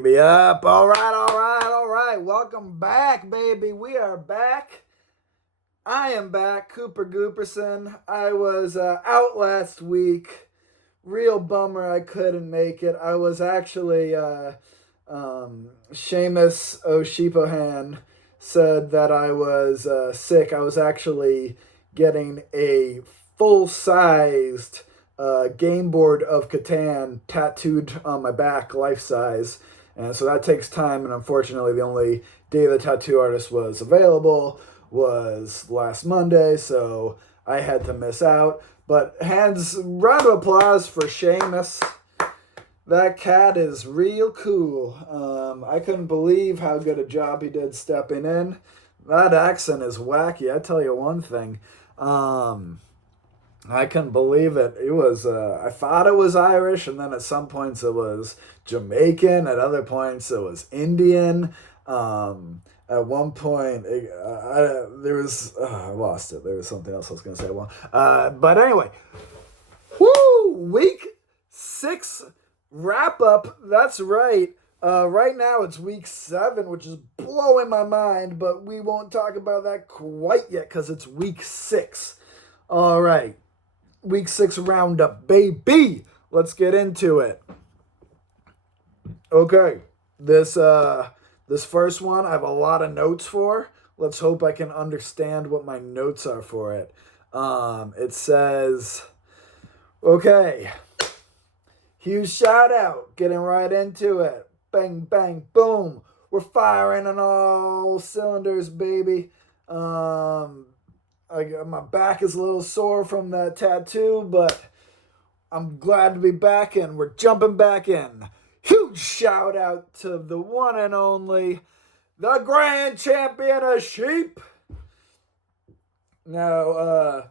baby, up. All right, all right, all right. Welcome back, baby. We are back. I am back, Cooper Gooperson. I was out last week. Real bummer I couldn't make it. I was actually, Seamus O'Sheepohan said that I was sick. I was actually getting a full-sized game board of Catan tattooed on my back, life size. And so that takes time, and unfortunately, the only day the tattoo artist was available was last Monday, so I had to miss out. But round of applause for Seamus. That cat is real cool. I couldn't believe how good a job he did stepping in. That accent is wacky. I tell you one thing. I couldn't believe it. It was, I thought it was Irish, and then at some points it was Jamaican. At other points it was Indian. At one point, I lost it. There was something else I was going to say. But anyway, week 6 wrap up. That's right. Right now it's week 7, which is blowing my mind, but we won't talk about that quite yet because it's week 6. All right. Week 6 roundup, baby. Let's get into it. Okay. This first one, I have a lot of notes for. Let's hope I can understand what my notes are for it. It says, okay, huge shout out, getting right into it. Bang, bang, boom. We're firing on all cylinders, baby. My back is a little sore from that tattoo, but I'm glad to be back and we're jumping back in. Huge shout out to the one and only, the Grand Champion of Sheep. Now,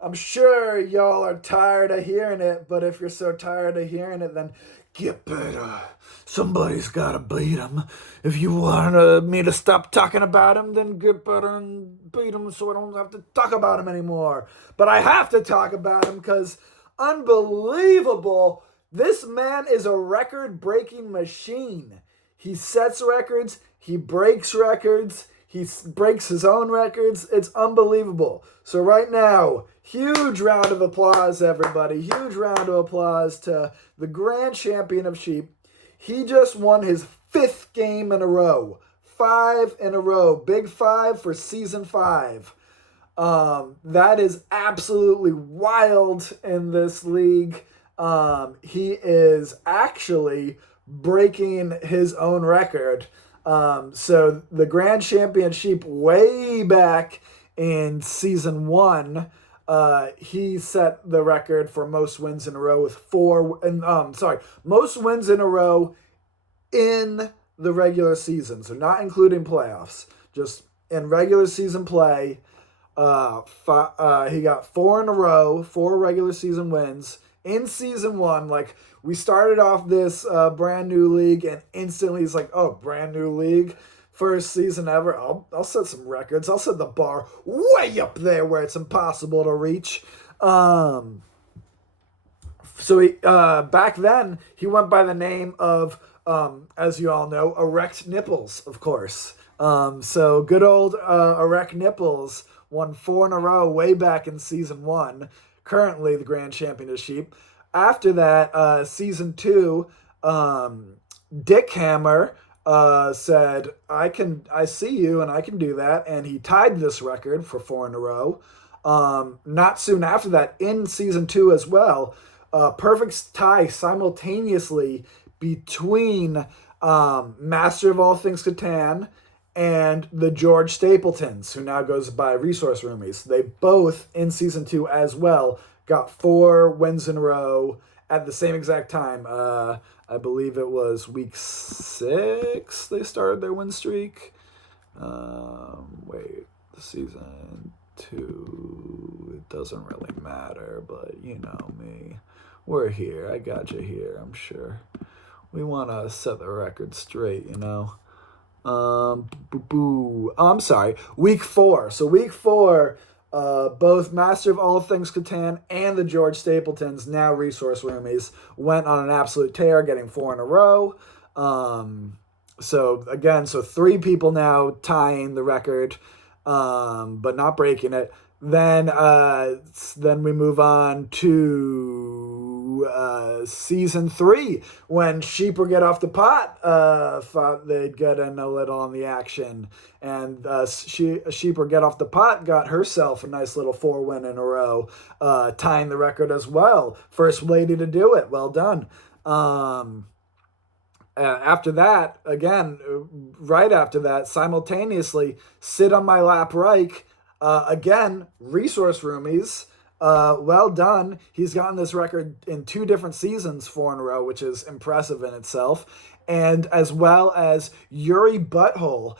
I'm sure y'all are tired of hearing it, but if you're so tired of hearing it, then get better. Somebody's got to beat him. If you want me to stop talking about him, then get better and beat him so I don't have to talk about him anymore. But I have to talk about him because unbelievable. This man is a record-breaking machine. He sets records. He breaks records. He breaks his own records. It's unbelievable. So right now, huge round of applause, everybody. Huge round of applause to the Grand Champion of Sheep. He just won his 5th game in a row. 5 in a row. Big 5 for season 5. That is absolutely wild in this league. He is actually breaking his own record. So the Grand Championship way back in season 1, he set the record for most wins in a row with most wins in a row in the regular season. So not including playoffs, just in regular season play. He got 4 in a row, 4 regular season wins in season 1. Like, we started off this brand new league, and instantly it's like, oh, brand new league, first season ever. I'll set some records. I'll set the bar way up there where it's impossible to reach. So he, back then he went by the name of, as you all know, Erect Nipples, of course. So good old Erect Nipples won 4 in a row way back in season 1. Currently the Grand Champion of Sheep. After that, season 2, Dick Hammer said, I see you and I can do that. And he tied this record for 4 in a row. Not soon after that, in season 2 as well, perfect tie simultaneously between Master of All Things Catan and the George Stapletons, who now goes by Resource Roomies. They both, in season 2 as well, got 4 wins in a row at the same exact time. I believe it was week 6 they started their win streak. Season 2, it doesn't really matter, but you know me. We're here. I got you here, I'm sure. We want to set the record straight, you know. I'm sorry. Week 4. So week 4, both Master of All Things Catan and the George Stapletons, now Resource Roomies, went on an absolute tear, getting 4 in a row. So again, so 3 people now tying the record, but not breaking it. Then we move on to season 3 when Sheeper Get Off the Pot thought they'd get in a little on the action, and Sheeper Get Off the Pot got herself a nice little 4 win in a row, tying the record as well. First lady to do it. Well done. After that, again, right after that, simultaneously, Sit on My Lap Reich. Again, Resource Roomies. Well done. He's gotten this record in 2 different seasons, 4 in a row, which is impressive in itself. And as well as Yuri Butthole.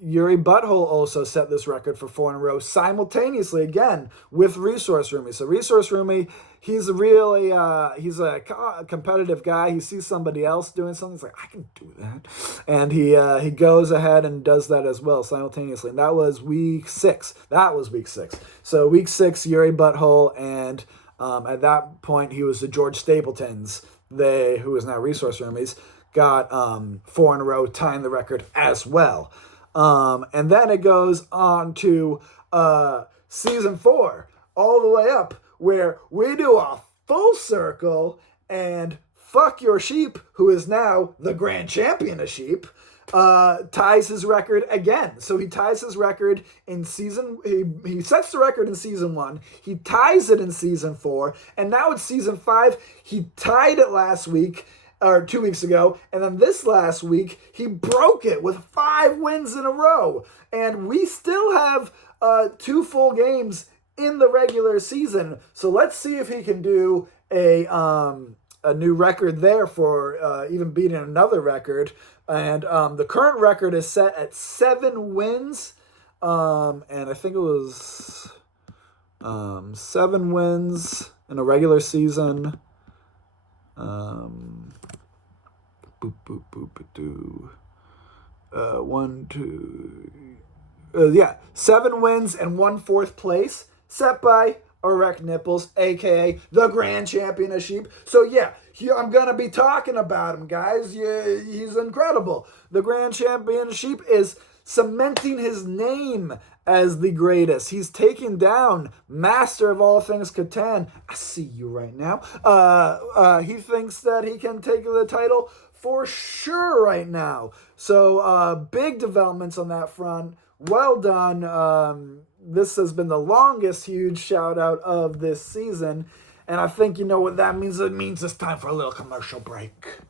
Yuri Butthole also set this record for 4 in a row simultaneously, again, with Resource Roomie. So Resource Roomie, he's really, he's a competitive guy. He sees somebody else doing something. He's like, I can do that. And he goes ahead and does that as well simultaneously. And that was week 6. So week 6, Yuri Butthole. And at that point, he was the George Stapletons, who is now Resource Roomies, got 4 in a row, tying the record as well. And then it goes on to season 4, all the way up, where we do a full circle, and Fuck Your Sheep, who is now the grand champion of sheep, ties his record again. So he ties his record in he sets the record in season 1, he ties it in season 4, and now it's season 5. He tied it last week, or 2 weeks ago, and then this last week, he broke it with 5 wins in a row. And we still have 2 full games in the regular season. So let's see if he can do a new record there for even beating another record. And the current record is set at 7 wins. And I think it was 7 wins in a regular season. Boop, boop, boop, doo. 1, 2. 7 wins and 1 4th place, set by Erect Nipples, aka the Grand Champion of Sheep. So I'm gonna be talking about him, guys. He's incredible. The Grand Champion of Sheep is cementing his name as the greatest. He's taking down Master of All Things Catan. I see you right now. He thinks that he can take the title for sure right now. So big developments on that front. Well done. This has been the longest huge shout out of this season. And I think you know what that means. It means it's time for a little commercial break.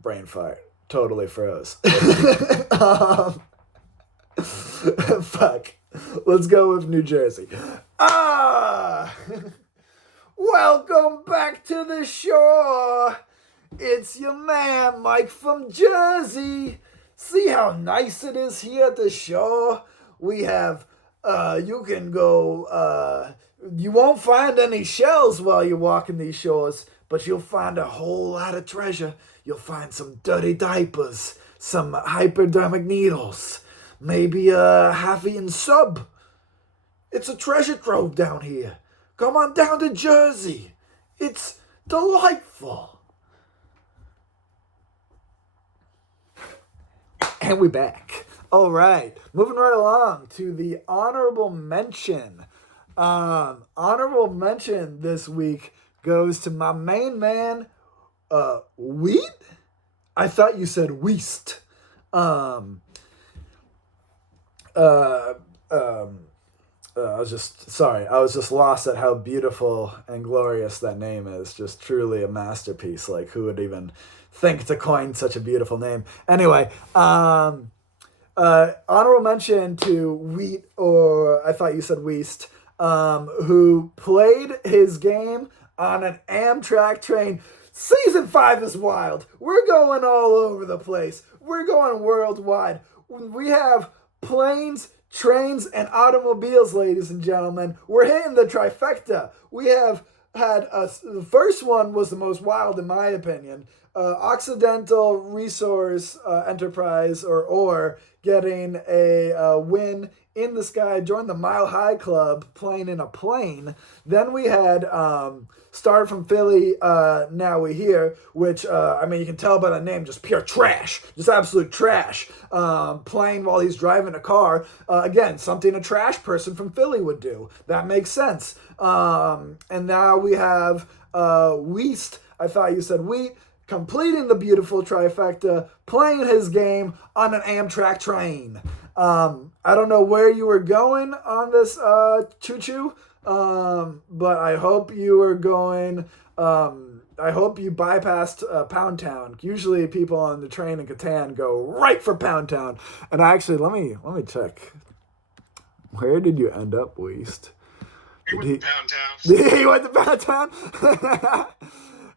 Brain fart. Totally froze. Fuck. Let's go with New Jersey. Welcome back to the shore. It's your man, Mike from Jersey. See how nice it is here at the shore? We have, you can go, you won't find any shells while you're walking these shores, but you'll find a whole lot of treasure. You'll find some dirty diapers, some hypodermic needles, maybe a half-eaten sub. It's a treasure trove down here. Come on down to Jersey. It's delightful. And we're back. All right, moving right along to the honorable mention. Honorable mention this week goes to my main man, Wheat? I thought you said Weast. I was just lost at how beautiful and glorious that name is. Just truly a masterpiece. Like, who would even think to coin such a beautiful name? Anyway, honorable mention to Wheat, or I thought you said Weast, who played his game on an Amtrak train. Season 5 is wild. We're going all over the place. We're going worldwide. We have planes, trains, and automobiles, ladies and gentlemen. We're hitting the trifecta. We have had the first one was the most wild in my opinion. Occidental Resource Enterprise or getting a win in the sky, joined the Mile High Club playing in a plane. Then we had Started from Philly, Now We Here, which, you can tell by the name, just pure trash, just absolute trash, playing while he's driving a car. Again, something a trash person from Philly would do. That makes sense. And now we have Weast, I thought you said Wheat, completing the beautiful trifecta, playing his game on an Amtrak train. I don't know where you were going on this choo-choo, but I hope you were going. I hope you bypassed Pound Town. Usually, people on the train in Catan go right for Pound Town. And actually, let me check. Where did you end up, Weast? He went to Pound Town. He went to Pound Town?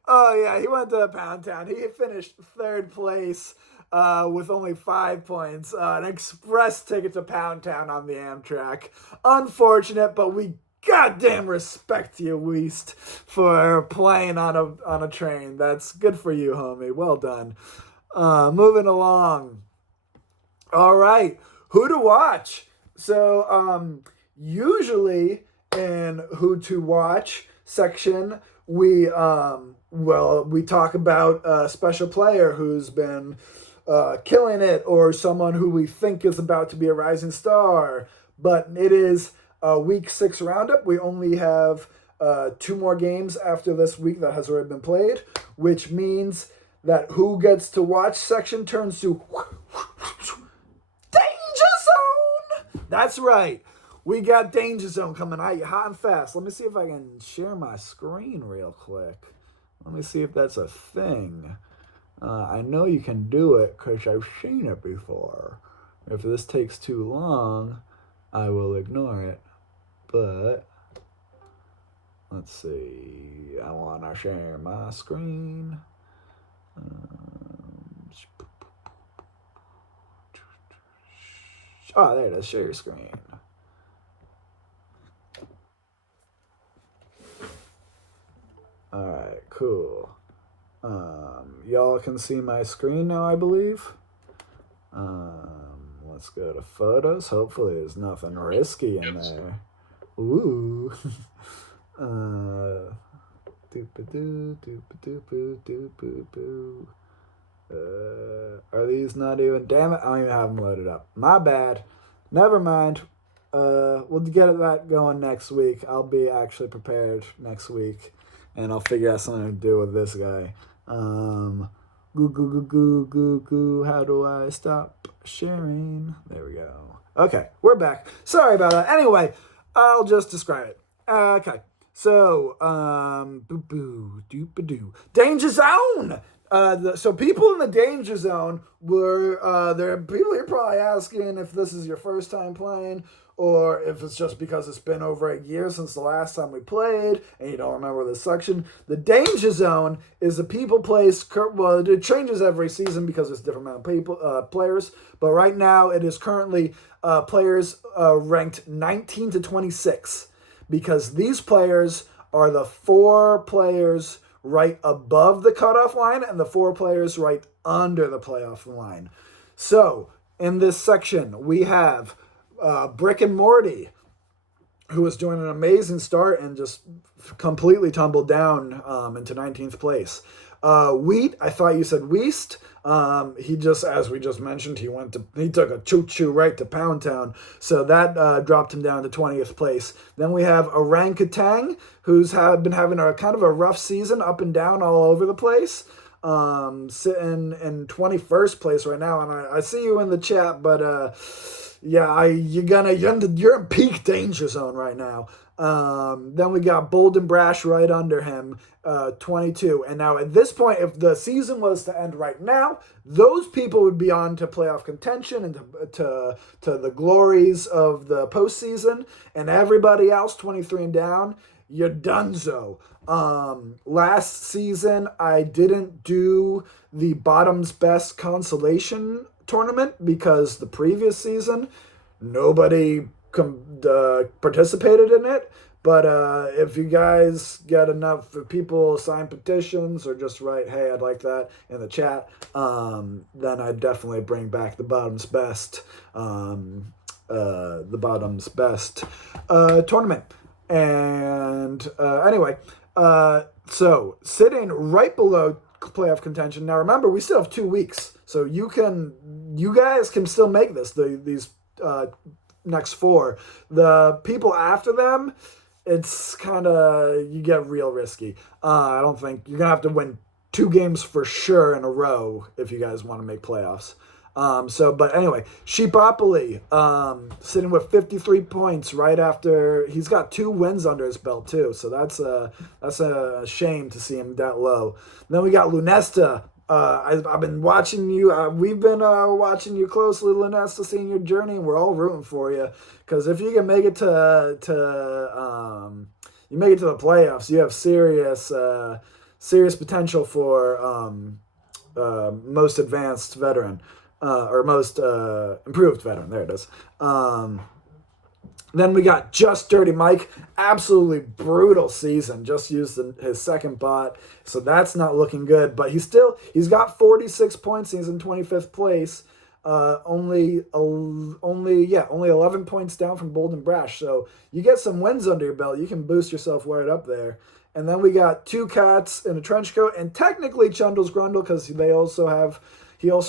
Oh, yeah, he went to Pound Town. He finished third place with only 5 points. An express ticket to Pound Town on the Amtrak. Unfortunate, but we goddamn respect you, Weast, for playing on a train. That's good for you, homie. Well done. Moving along. All right, who to watch? So, usually in who to watch section, we talk about a special player who's been killing it, or someone who we think is about to be a rising star. But it is a week 6 roundup. We only have 2 more games after this week that has already been played, which means that who gets to watch section turns to Danger Zone. That's right. We got Danger Zone coming at you hot and fast. Let me see if I can share my screen real quick. Let me see if that's a thing. I know you can do it because I've seen it before. If this takes too long, I will ignore it. But let's see. I want to share my screen. Oh, there it is. Share your screen. Alright, cool. Y'all can see my screen now, I believe. Let's go to photos. Hopefully there's nothing risky in there. Ooh. Doop-a-doo, doop-a-doop-a, doop-a-boo. Are these not even... Damn it, I don't even have them loaded up. My bad. Never mind. We'll get that going next week. I'll be actually prepared next week. And I'll figure out something to do with this guy. Goo, goo, goo, goo, goo, goo. How do I stop sharing? There we go. Okay, we're back. Sorry about that. Anyway, I'll just describe it. Okay, so, boo-boo, doop-a-doo. Danger Zone! So people in the Danger Zone were, there are people you're probably asking if this is your first time playing, or if it's just because it's been over a year since the last time we played and you don't remember this section. The Danger Zone is a people place. Well, it changes every season because there's different amount of people, players. But right now it is currently players ranked 19 to 26, because these players are the 4 players right above the cutoff line and the 4 players right under the playoff line. So in this section we have Brick and Morty, who was doing an amazing start and just completely tumbled down into 19th place. Wheat, I thought you said Weast. He just, as we just mentioned, he took a choo-choo right to Pound Town, so that dropped him down to 20th place. Then we have Orangutan, who's been having a kind of a rough season, up and down all over the place. Sitting in 21st place right now, and I see you in the chat, but yeah, you're in peak Danger Zone right now. Then we got Bold and Brash right under him, 22. And now at this point, if the season was to end right now, those people would be on to playoff contention and to the glories of the postseason. And everybody else, 23 and down, you're donezo. Last season, I didn't do the bottom's best consolation tournament because the previous season nobody participated in it, But if you guys get enough people sign petitions or just write, hey, I'd like that in the chat, then I'd definitely bring back the bottom's best, tournament. And anyway, so sitting right below playoff contention. Now remember, we still have 2 weeks, so you guys can still make this. These next 4. The people after them, it's kind of, you get real risky. I don't think you're gonna have to win 2 games for sure in a row if you guys want to make playoffs. But anyway, Sheepopoli, sitting with 53 points right after he's got 2 wins under his belt too. So that's a shame to see him that low. Then we got Lunesta. I've been watching you. We've been watching you closely, Lunesta, seeing your journey, and we're all rooting for you. Because if you can make it to the playoffs, you have serious potential for most advanced veteran. Or most improved veteran. There it is. Then we got Just Dirty Mike. Absolutely brutal season. Just used his second bot. So that's not looking good. But he's got 46 points. He's in 25th place. Only 11 points down from Bold and Brash. So you get some wins under your belt. You can boost yourself right up there. And then we got 2 Cats in a trench coat. And technically Chundle's Grundle, because he also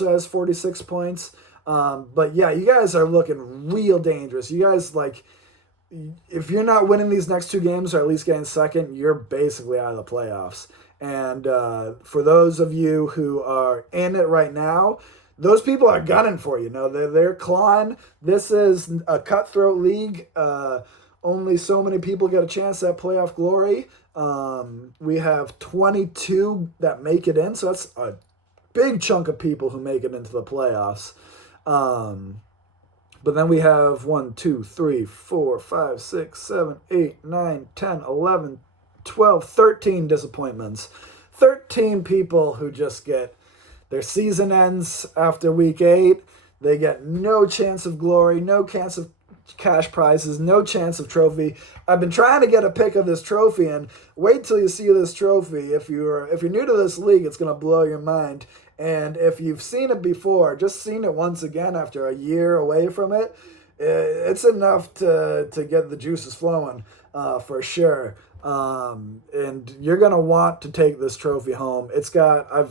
has 46 points. But yeah, you guys are looking real dangerous. You guys, if you're not winning these next 2 games or at least getting second, you're basically out of the playoffs. And for those of you who are in it right now, those people are gunning for you. They're clawing. This is a cutthroat league. Only so many people get a chance at playoff glory. We have 22 that make it in, so that's a big chunk of people who make it into the playoffs. But then we have 1, 2, 3, 4, 5, 6, 7, 8, 9, 10, 11, 12, 13 disappointments. 13 people who just get their season ends after week 8. They get no chance of glory, no chance of cash prizes, no chance of trophy. I've been trying to get a pick of this trophy, and wait till you see this trophy. If you're new to this league, it's gonna blow your mind. And if you've seen it before, just seen it once again after a year away from it, it's enough to get the juices flowing, for sure. And you're gonna want to take this trophy home. It's got at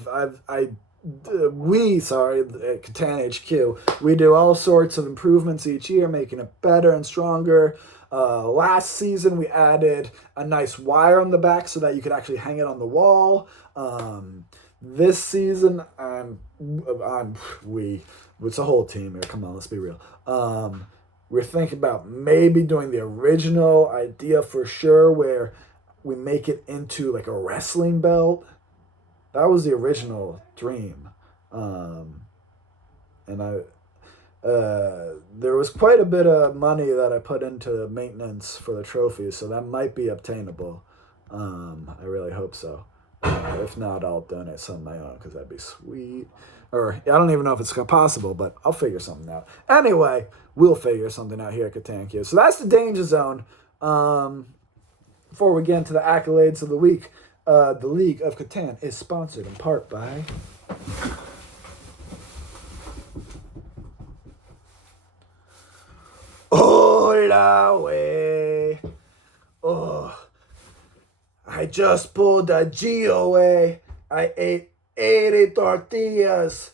Catan HQ, we do all sorts of improvements each year, making it better and stronger. Last season we added a nice wire on the back so that you could actually hang it on the wall. This season, it's a whole team here. Come on, let's be real. We're thinking about maybe doing the original idea for sure, where we make it into like a wrestling belt. That was the original dream. And there was quite a bit of money that I put into maintenance for the trophy, so that might be obtainable. I really hope so. If not, I'll donate some of my own, because that'd be sweet. Or I don't even know if it's possible, but I'll figure something out. Anyway, we'll figure something out here at Catan. So that's the Danger Zone. Before we get into the accolades of the week, the League of Catan is sponsored in part by Hola, way. Oh, I just pulled a G away. I ate 80 tortillas.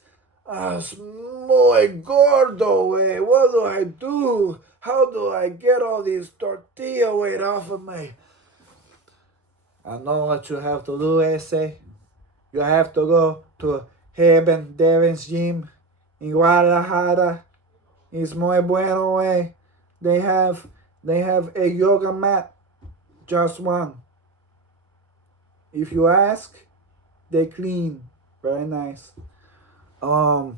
Es muy gordo, way. What do I do? How do I get all these tortilla weight off of me? I know what you have to do, Ese. You have to go to Heaven Devon's gym in Guadalajara. It's muy bueno, way. They have a yoga mat. Just one. If you ask, they clean. Very nice. Also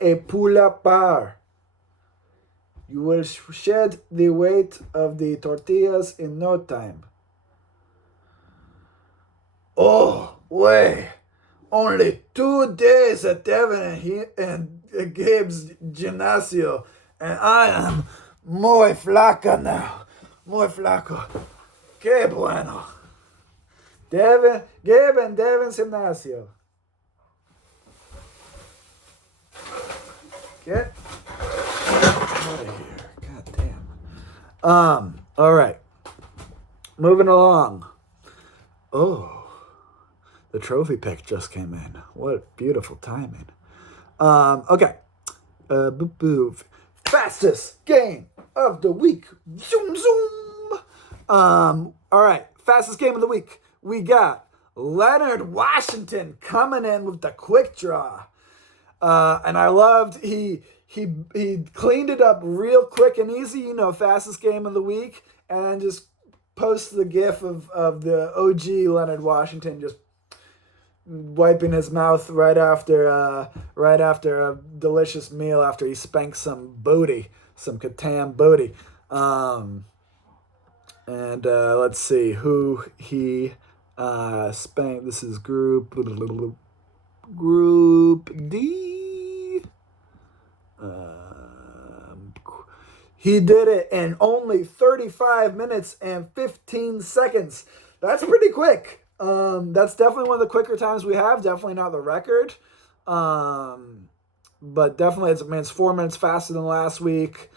a pull-up bar. You will shed the weight of the tortillas in no time. Oh, wait. Only 2 days at Devon and Gabe's Gimnasio, and I am muy flaca now. muy flaco. Qué bueno. Devin Gimnasio. Get out of here. God damn. All right. Moving along. Oh, the trophy pick just came in. What beautiful timing. Okay. Fastest game of the week. Zoom, zoom. All right. Fastest game of the week. We got Leonard Washington coming in with the quick draw. And I loved he cleaned it up real quick and easy, fastest game of the week, and just posted the gif of the OG Leonard Washington just wiping his mouth right after a delicious meal after he spanked some Catan booty. And let's see who he spanked. This is Group D. He did it in only 35 minutes and 15 seconds. That's pretty quick. That's definitely one of the quicker times we have. Definitely not the record. But definitely it's 4 minutes faster than last week.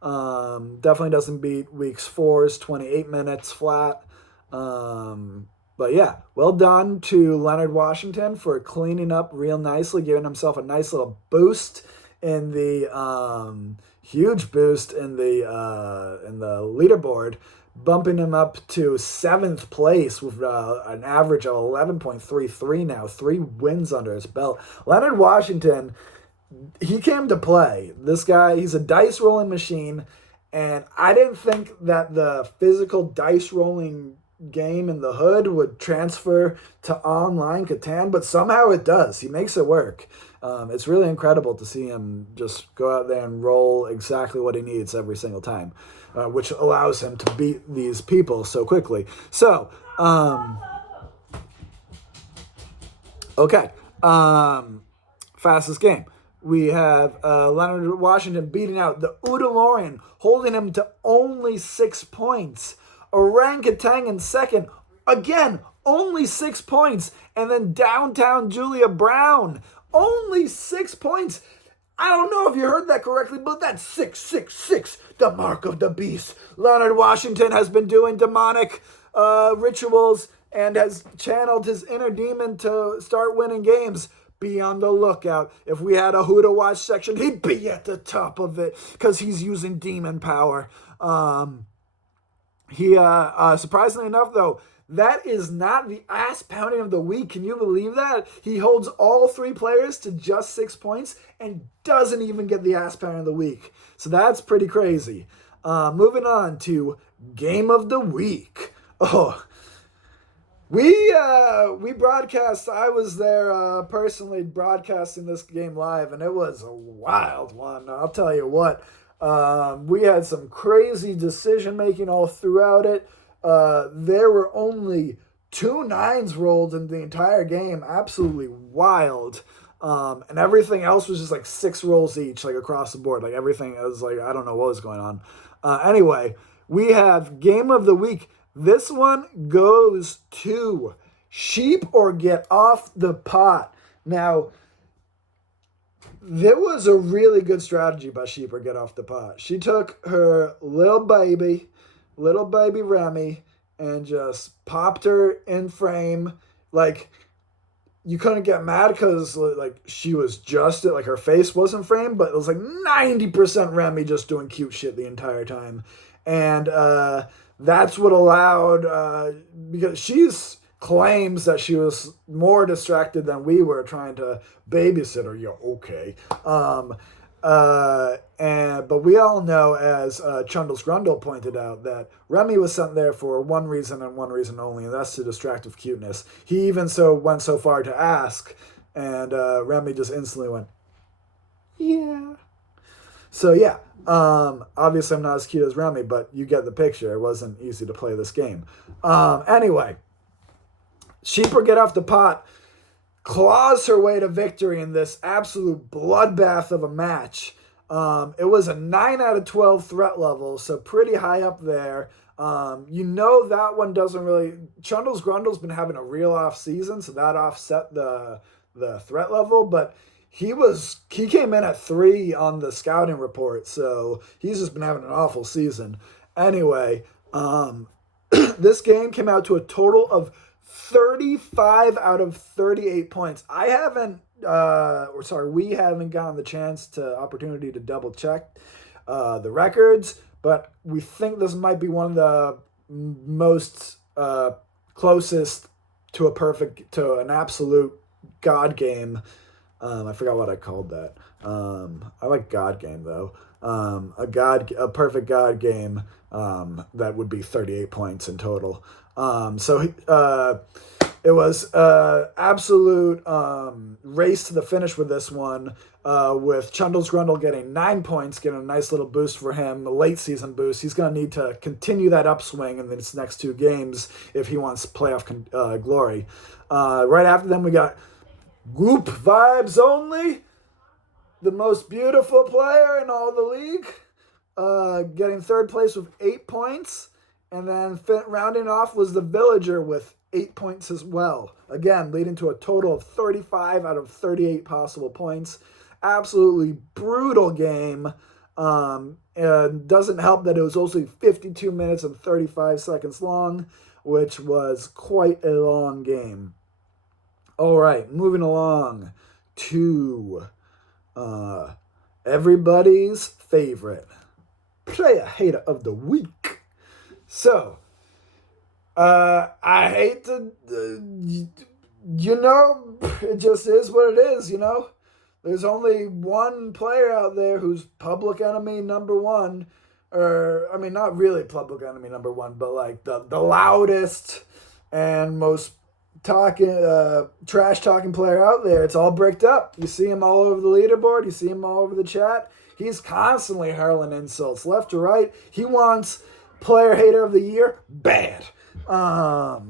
Definitely doesn't beat week's 4's 28 minutes flat. But yeah, well done to Leonard Washington for cleaning up real nicely, giving himself a nice little boost in the huge boost in the leaderboard, bumping him up to 7th place with an average of 11.33 now, 3 wins under his belt. Leonard Washington, he came to play. This guy, he's a dice rolling machine, and I didn't think that the physical dice rolling game in the hood would transfer to online Catan, but somehow it does. He makes it work. It's really incredible to see him just go out there and roll exactly what he needs every single time, which allows him to beat these people so quickly. So, okay. Fastest game. We have Leonard Washington beating out the Udalorian, holding him to only 6 points. Orangutan in second, again, only 6 points. And then Downtown Julia Brown, only 6 points. I don't know if you heard that correctly, but that's 666, the mark of the beast. Leonard Washington has been doing demonic rituals and has channeled his inner demon to start winning games. Be on the lookout. If we had a Who to Watch section, he'd be at the top of it because he's using demon power. He surprisingly enough, though, that is not the ass pounding of the week. Can you believe that? He holds all 3 players to just 6 points and doesn't even get the ass pounding of the week. So that's pretty crazy. Moving on to Game of the Week. Oh, we broadcast. I was there personally broadcasting this game live, and it was a wild one. I'll tell you what. We had some crazy decision making all throughout it. There were only 2 9s rolled in the entire game. Absolutely wild. And everything else was just like 6 rolls each, like across the board. Like everything was like, I don't know what was going on. Anyway, we have Game of the Week. This one goes to Sheep or Get Off the Pot. Now, there was a really good strategy by Sheep or Get Off the Pot. She took her little baby Remy, and just popped her in frame. Like, you couldn't get mad because, like, she was just, like, her face wasn't framed, but it was like 90% Remy just doing cute shit the entire time. And that's what allowed, because she's claims that she was more distracted than we were trying to babysit her. Yeah, okay. But we all know, as Chundles Grundle pointed out, that Remy was sent there for one reason and one reason only, and that's to distract with cuteness. He even went so far to ask, and Remy just instantly went, yeah. So yeah, obviously I'm not as cute as Remy, but you get the picture. It wasn't easy to play this game. Anyway, Sheep or Get Off the Pot claws her way to victory in this absolute bloodbath of a match. It was a 9 out of 12 threat level, so pretty high up there. That one doesn't really. Chundles Grundle's been having a real off season, so that offset the threat level. But he came in at 3 on the scouting report, so he's just been having an awful season. Anyway, this game came out to a total of 35 out of 38 points. We haven't gotten the opportunity to double check the records, but we think this might be one of the most closest to an absolute God game. I forgot what I called that. I like God game though. A perfect God game. That would be 38 points in total. It was absolute race to the finish with this one, with Chundles Grundle getting 9 points, getting a nice little boost for him, a late season boost. He's going to need to continue that upswing in these next 2 games if he wants playoff glory. Right after them, we got Goop Vibes Only, the most beautiful player in all the league, getting 3rd place with 8 points. And then rounding off was the Villager with 8 points as well. Again, leading to a total of 35 out of 38 possible points. Absolutely brutal game. And doesn't help that it was only 52 minutes and 35 seconds long, which was quite a long game. All right, moving along to everybody's favorite player hater of the week. So, I hate to, it just is what it is, There's only one player out there who's public enemy number one, or, I mean, not really public enemy number one, but like the loudest and most trash talking player out there. It's all bricked up. You see him all over the leaderboard. You see him all over the chat. He's constantly hurling insults left to right. He wants player hater of the year bad. All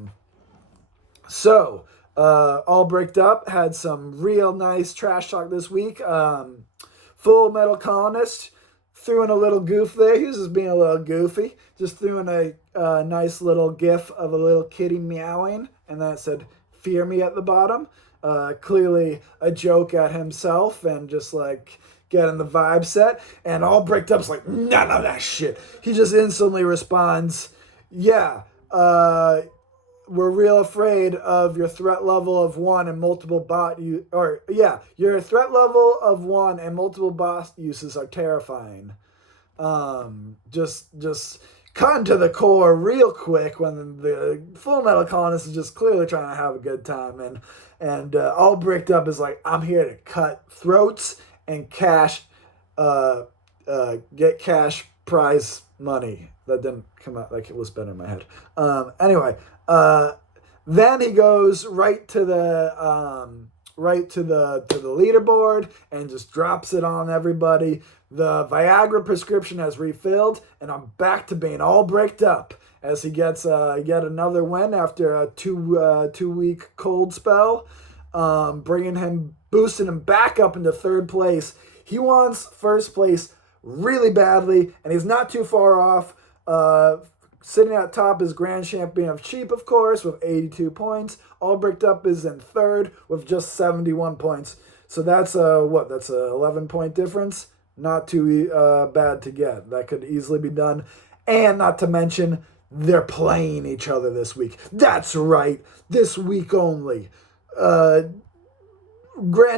bricked up had some real nice trash talk this week. Full Metal Colonist threw in a little goof there. He was just being a little goofy. Just threw in a nice little gif of a little kitty meowing, and then it said, "Fear me" at the bottom. Clearly a joke at himself and just like getting the vibe set. And All Bricked Up's like, none of that shit. He just instantly responds, yeah, we're real afraid of your threat level of 1 and multiple your threat level of 1 and multiple bot uses are terrifying. Just cutting to the core real quick when the Full Metal Colonist is just clearly trying to have a good time, and All Bricked Up is like, I'm here to cut throats and cash, get cash prize money. That didn't come out like it was better in my head. Anyway, then he goes right to the leaderboard and just drops it on everybody. The Viagra prescription has refilled, and I'm back to being all bricked up as he gets yet another win after a 2-week cold spell, boosting him back up into 3rd place. He wants 1st place really badly, and he's not too far off. Sitting at top is Grand Champion of Cheap, of course, with 82 points. All Bricked Up is in 3rd with just 71 points. So that's that's a 11-point difference. Not too bad to get. That could easily be done. And not to mention, they're playing each other this week. That's right. This week only. Grand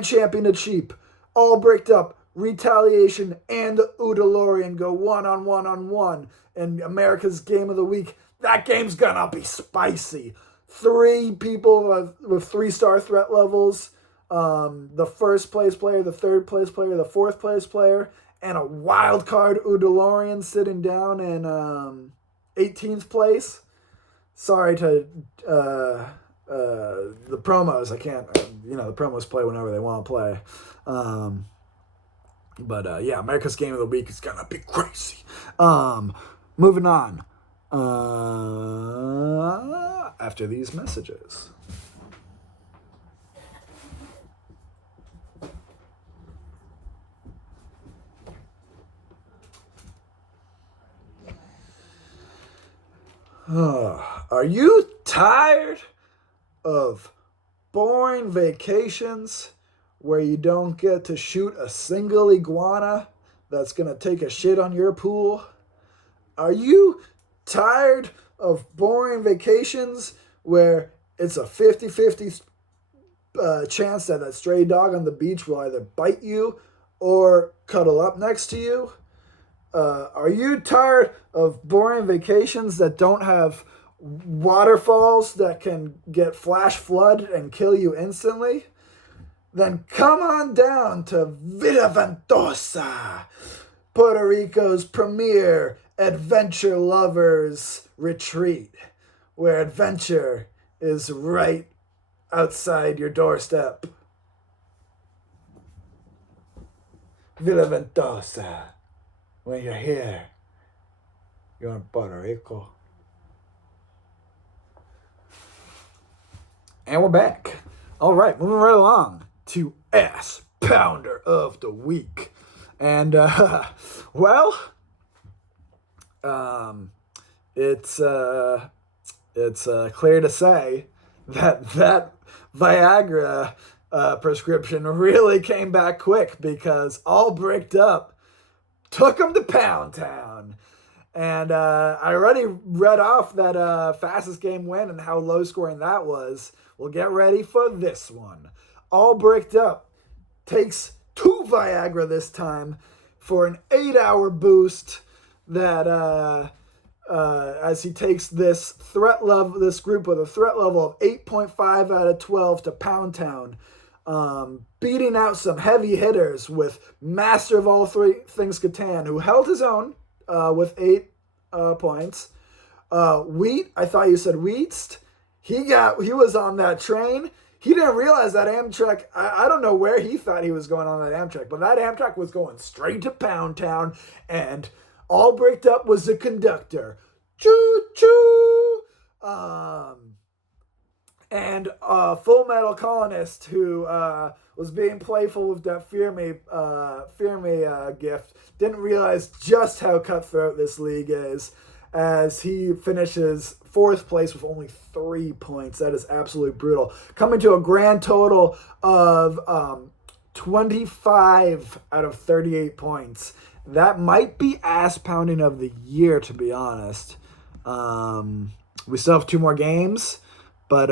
Champion of Cheap, All Bricked Up, Retaliation, and Udalorian go 1-on-1 in America's Game of the Week. That game's gonna be spicy. 3 people with 3-star threat levels. The 1st place player, the 3rd place player, the 4th place player, and a wild card Udalorian sitting down in 18th place. Sorry to the promos. I can't. The promos play whenever they want to play. But America's Game of the Week is gonna be crazy. Moving on. After these messages. Are you tired of boring vacations where you don't get to shoot a single iguana that's going to take a shit on your pool? Are you tired of boring vacations where it's a 50-50 chance that that stray dog on the beach will either bite you or cuddle up next to you? Are you tired of boring vacations that don't have waterfalls that can get flash flood and kill you instantly? Then come on down to Villa Ventosa, Puerto Rico's premier adventure lovers retreat, where adventure is right outside your doorstep. Villa Ventosa. When you're here, you're in Puerto Rico. And we're back. All right, moving right along to Ass Pounder of the Week. And, it's clear to say that Viagra prescription really came back quick, because All Bricked Up took him to Pound Town. And I already read off that fastest game win and how low scoring that was. Well, get ready for this one. All Bricked Up takes 2 Viagra this time for an 8-hour boost that as he takes this group with a threat level of 8.5 out of 12 to Pound Town. Beating out some heavy hitters with Master of All Three Things Catan, who held his own with 8 points. Wheat, I thought you said Wheatst. He was on that train. He didn't realize that Amtrak, I don't know where he thought he was going on that Amtrak, but that Amtrak was going straight to Pound Town, and All Bricked Up was the conductor. Choo-choo! And Full Metal Colonist, who was being playful with that Fear Me gift, didn't realize just how cutthroat this league is, as he finishes 4th place with only 3 points. That is absolutely brutal. Coming to a grand total of 25 out of 38 points. That might be ass pounding of the year, to be honest. We still have 2 more games. But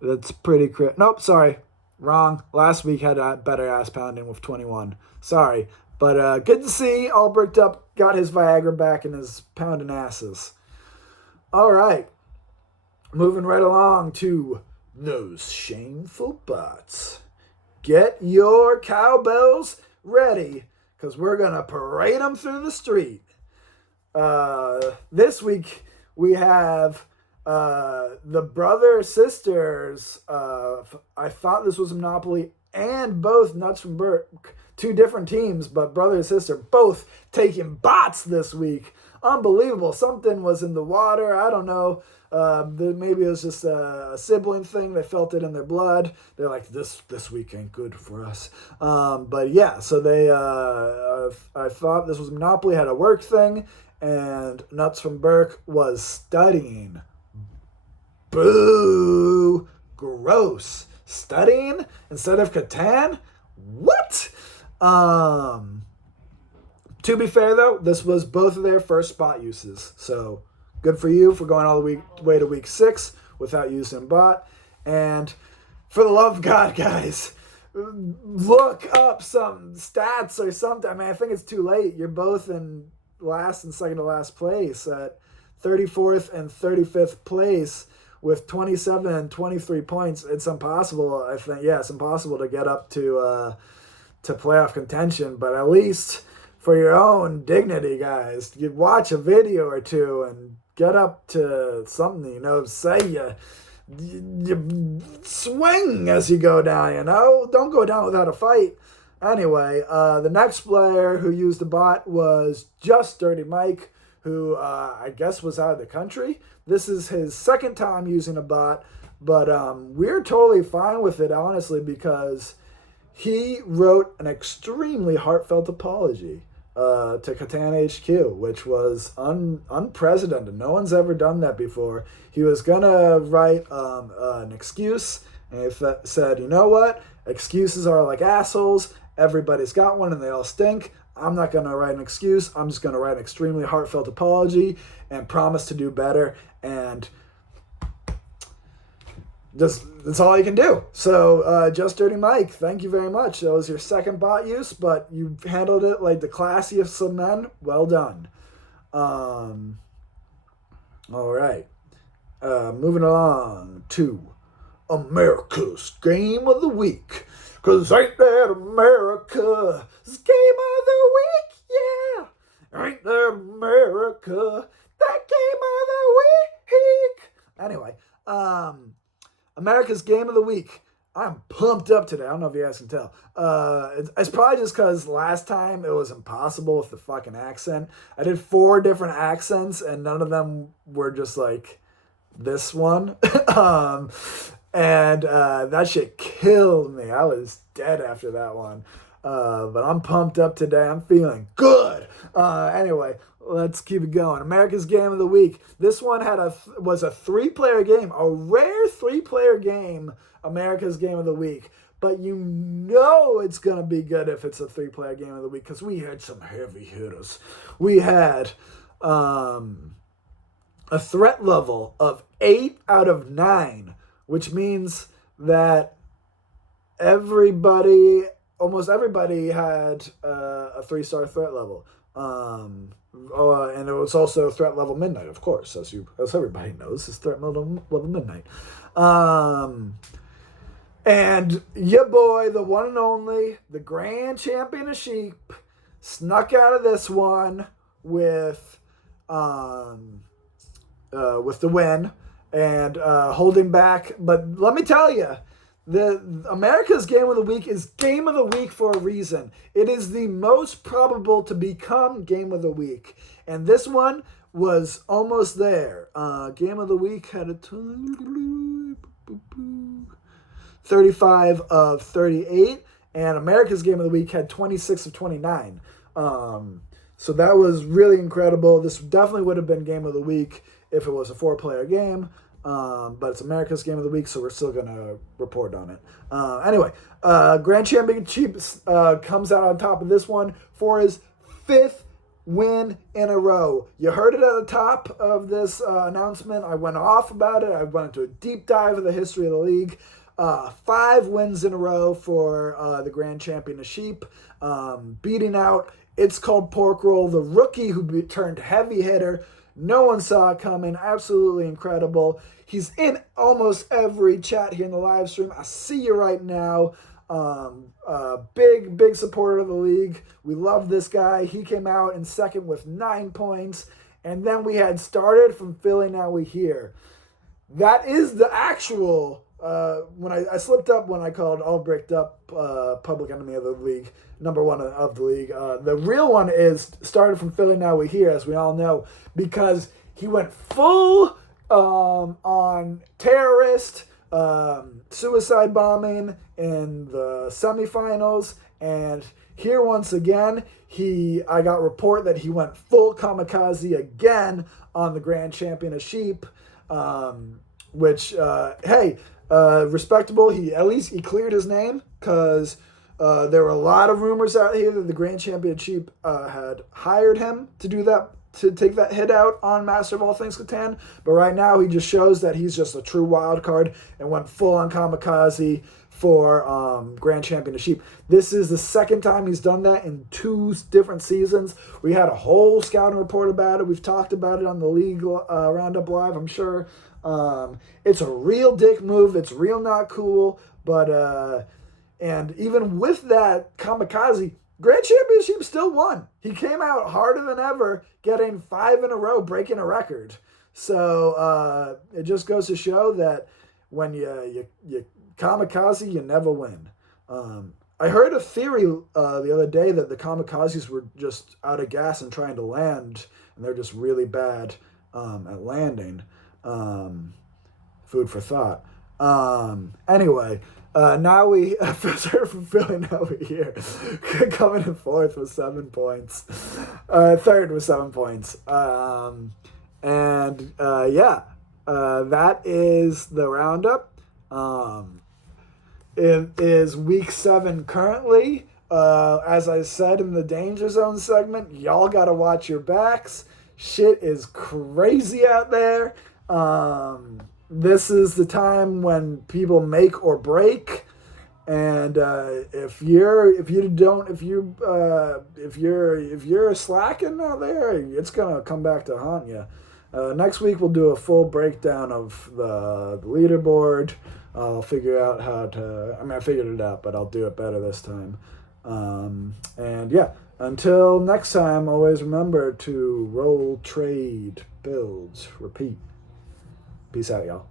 that's pretty Nope, sorry. Wrong. Last week had a better ass pounding with 21. Sorry. But good to see All Bricked Up got his Viagra back and his pounding asses. All right. Moving right along to those shameful bots. Get your cowbells ready, because we're going to parade them through the street. This week we have the brother sisters. I thought this was Monopoly, and both Nuts from Burke, 2 different teams, but brother and sister both taking bots this week. Unbelievable. Something was in the water. I don't know. Maybe it was just a sibling thing. They felt it in their blood. They're like, this week ain't good for us. But yeah, so they I thought this was Monopoly, had a work thing, and Nuts from Burke was studying. Boo! Gross. Studying instead of Catan? What? To be fair, though, this was both of their first spot uses. So, good for you for going all the way to week 6 without using bot. And for the love of God, guys, look up some stats or something. I mean, I think it's too late. You're both in last and second to last place at 34th and 35th place with 27 and 23 points. It's impossible, I think. Yeah, it's impossible to get up to playoff contention, but at least for your own dignity, guys, you watch a video or 2 and get up to something, say you swing as you go down, Don't go down without a fight. Anyway, the next player who used the bot was Just Dirty Mike, who I guess was out of the country. This is his second time using a bot, but we're totally fine with it, honestly, because he wrote an extremely heartfelt apology to Catan HQ, which was unprecedented. No one's ever done that before. He was gonna write an excuse, and he said, you know what? Excuses are like assholes. Everybody's got one, and they all stink. I'm not gonna write an excuse. I'm just gonna write an extremely heartfelt apology and promise to do better. And that's all you can do. So, Just Dirty Mike, thank you very much. That was your second bot use, but you handled it like the classiest of men. Well done. All right. Moving along to America's Game of the Week. Cause ain't that America's Game of the Week? Yeah. Ain't that America? That Game of the Week. Anyway, America's Game of the Week. I'm pumped up today. I don't know if you guys can tell. It's probably just because last time it was impossible with the fucking accent. I did 4 different accents, and none of them were just like this one. And that shit killed me. I was dead after that one. But I'm pumped up today. I'm feeling good. Anyway, let's keep it going. America's Game of the Week. This one was a 3-player game, a rare 3-player game. America's Game of the Week. But you know it's gonna be good if it's a 3-player game of the week because we had some heavy hitters. We had a threat level of 8 out of 9, which means that almost everybody had a 3-star threat level. And it was also threat level midnight, of course, as everybody knows, it's threat level midnight. And your boy, the one and only, the grand champion of sheep, snuck out of this one with the win and holding back. But let me tell you, the America's Game of the Week is Game of the Week for a reason. It is the most probable to become Game of the Week. And this one was almost there. Game of the Week had a 35 of 38. And America's Game of the Week had 26 of 29. So that was really incredible. This definitely would have been Game of the Week if it was a 4-player game. But it's America's Game of the Week, so we're still going to report on it. Anyway, Grand Championship comes out on top of this one for his 5th win in a row. You heard it at the top of this announcement. I went off about it. I went into a deep dive of the history of the league. 5 wins in a row for the Grand Champion of Sheep, beating out It's Called Pork Roll, the rookie who turned heavy hitter. No one saw it coming. Absolutely incredible. He's in almost every chat here in the live stream. I see you right now. Big supporter of the league. We love this guy. He came out in second with 9 points. And then we had Started from Philly, Now We Hear. That is the actual... when I slipped up when I called Albrecht up Public Enemy of the League, number 1 of the league. The real one is Started from Philly, Now We Hear, as we all know, because he went full on terrorist, suicide bombing in the semifinals, and here once again, I got report that he went full kamikaze again on the Grand Champion of Sheep, which, hey, respectable. At least he cleared his name because there were a lot of rumors out here that the Grand Championship had hired him to do that, to take that hit out on Master of All Things Catan. But right now he just shows that he's just a true wild card and went full on kamikaze for Grand Champion of Sheep. This is the second time he's done that in 2 different seasons. We had a whole scouting report about it. We've talked about it on the League Roundup Live, I'm sure. It's a real dick move. It's real not cool. But, and even with that kamikaze, Grand Championship still won. He came out harder than ever, getting 5 in a row, breaking a record. So, it just goes to show that when you kamikaze, you never win. I heard a theory the other day that the kamikazes were just out of gas and trying to land, and they're just really bad at landing. Food for thought. Anyway, Now we from filling over here, coming in fourth with 7 points, third with 7 points, that is the roundup. It is week 7 currently. As I said in the Danger Zone segment, y'all gotta watch your backs. Shit is crazy out there. This is the time when people make or break, and if you're slacking out there, it's gonna come back to haunt you. Next week we'll do a full breakdown of the leaderboard. I'll figure out how to. I mean, I figured it out, but I'll do it better this time. Until next time, always remember to roll, trade, build, repeat. Peace out, y'all.